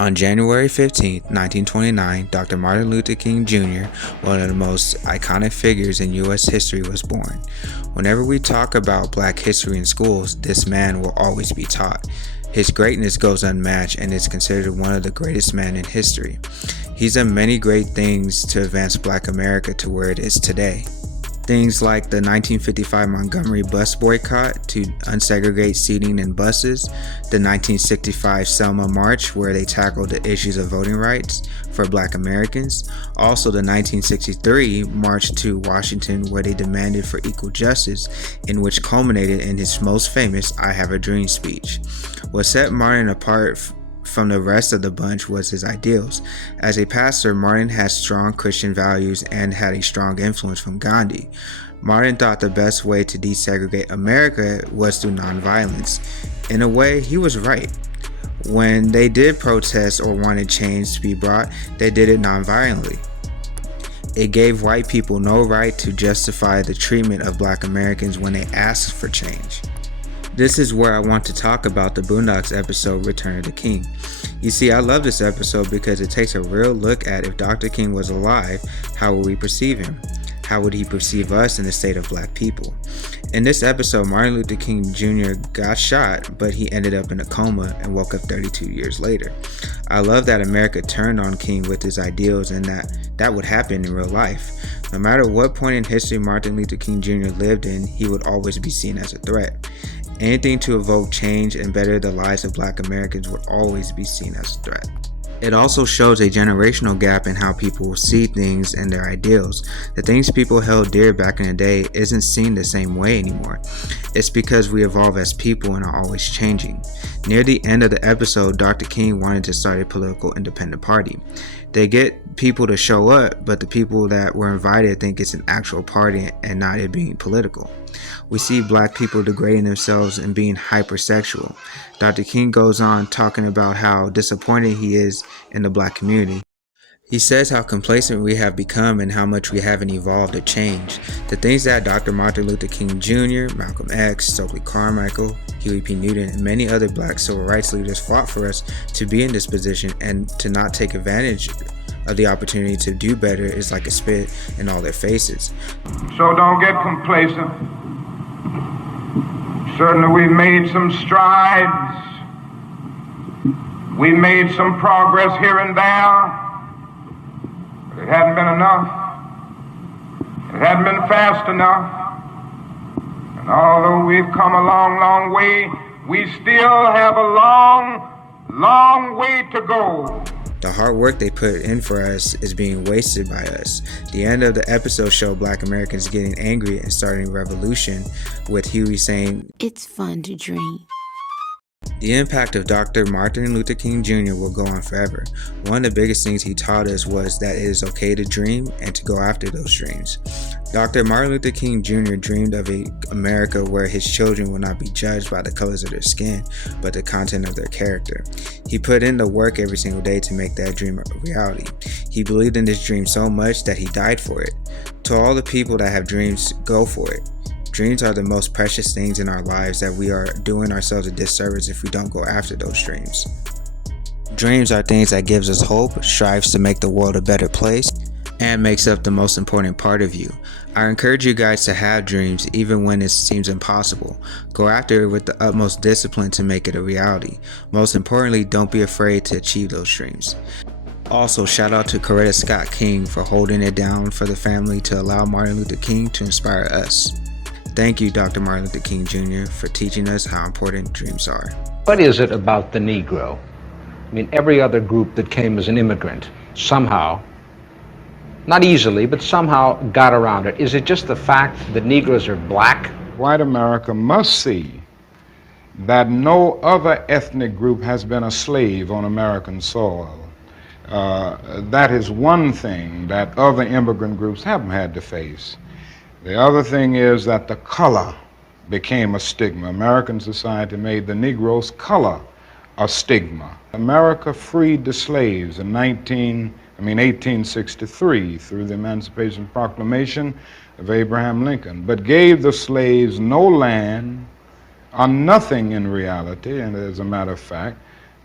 On January 15, 1929, Dr. Martin Luther King Jr., one of the most iconic figures in U.S. history, was born. Whenever we talk about Black history in schools, this man will always be taught. His greatness goes unmatched and is considered one of the greatest men in history. He's done many great things to advance Black America to where it is today. Things like the 1955 Montgomery bus boycott to unsegregate seating in buses, the 1965 Selma March where they tackled the issues of voting rights for Black Americans, also the 1963 March to Washington where they demanded for equal justice, in which culminated in his most famous I Have a Dream speech. What set Martin apart from the rest of the bunch was his ideals. As a pastor, Martin had strong Christian values and had a strong influence from Gandhi. Martin thought the best way to desegregate America was through nonviolence. In a way, he was right. When they did protest or wanted change to be brought, they did it nonviolently. It gave white people no right to justify the treatment of Black Americans when they asked for change. This is where I want to talk about the Boondocks episode, Return of the King. You see, I love this episode because it takes a real look at if Dr. King was alive, how would we perceive him? How would he perceive us in the state of Black people? In this episode, Martin Luther King Jr. got shot, but he ended up in a coma and woke up 32 years later. I love that America turned on King with his ideals and that would happen in real life. No matter what point in history Martin Luther King Jr. lived in, he would always be seen as a threat. Anything to evoke change and better the lives of Black Americans would always be seen as a threat. It also shows a generational gap in how people see things and their ideals. The things people held dear back in the day isn't seen the same way anymore. It's because we evolve as people and are always changing. Near the end of the episode, Dr. King wanted to start a political independent party. They get people to show up, but the people that were invited think it's an actual party and not it being political. We see Black people degrading themselves and being hypersexual. Dr. King goes on talking about how disappointed he is in the Black community. He says how complacent we have become and how much we haven't evolved or changed. The things that Dr. Martin Luther King Jr., Malcolm X, Stokely Carmichael, Huey P. Newton, and many other Black civil rights leaders fought for us to be in this position and to not take advantage of the opportunity to do better is like a spit in all their faces. So don't get complacent. Certainly we made some strides. We made some progress here and there. But it hadn't been enough. It hadn't been fast enough. And although we've come a long, long way, we still have a long, long way to go. The hard work they put in for us is being wasted by us. The end of the episode showed Black Americans getting angry and starting a revolution, with Huey saying, "It's fun to dream." The impact of Dr. Martin Luther King Jr. will go on forever. One of the biggest things he taught us was that it is okay to dream and to go after those dreams. Dr. Martin Luther King Jr. dreamed of an America where his children will not be judged by the colors of their skin, but the content of their character. He put in the work every single day to make that dream a reality. He believed in this dream so much that he died for it. To all the people that have dreams, go for it. Dreams are the most precious things in our lives that we are doing ourselves a disservice if we don't go after those dreams. Dreams are things that gives us hope, strives to make the world a better place, and makes up the most important part of you. I encourage you guys to have dreams even when it seems impossible. Go after it with the utmost discipline to make it a reality. Most importantly, don't be afraid to achieve those dreams. Also, shout out to Coretta Scott King for holding it down for the family to allow Martin Luther King to inspire us. Thank you, Dr. Martin Luther King Jr., for teaching us how important dreams are. What is it about the Negro? I mean, every other group that came as an immigrant somehow, not easily, but somehow got around it. Is it just the fact that Negroes are black? White America must see that no other ethnic group has been a slave on American soil. That is one thing that other immigrant groups haven't had to face. The other thing is that the color became a stigma. American society made the Negro's color a stigma. America freed the slaves in 1863 through the Emancipation Proclamation of Abraham Lincoln, but gave the slaves no land or nothing in reality, and as a matter of fact,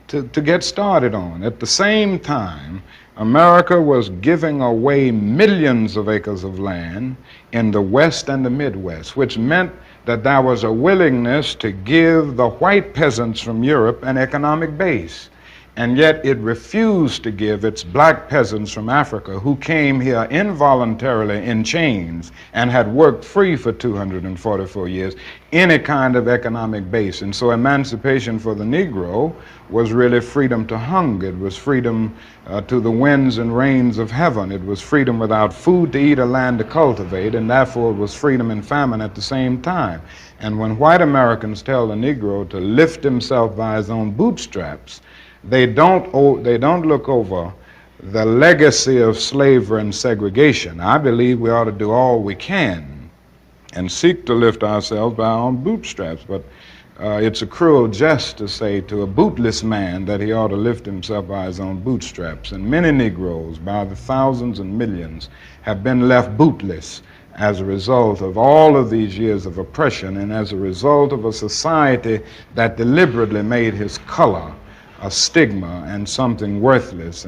to get started on. At the same time, America was giving away millions of acres of land in the West and the Midwest, which meant that there was a willingness to give the white peasants from Europe an economic base. And yet it refused to give its black peasants from Africa, who came here involuntarily in chains and had worked free for 244 years, any kind of economic base. And so emancipation for the Negro was really freedom to hunger. It was freedom to the winds and rains of heaven. It was freedom without food to eat or land to cultivate, and therefore it was freedom and famine at the same time. And when white Americans tell the Negro to lift himself by his own bootstraps, they don't look over the legacy of slavery and segregation. I believe we ought to do all we can and seek to lift ourselves by our own bootstraps, but it's a cruel jest to say to a bootless man that he ought to lift himself by his own bootstraps. And many Negroes, by the thousands and millions, have been left bootless as a result of all of these years of oppression and as a result of a society that deliberately made his color a stigma and something worthless.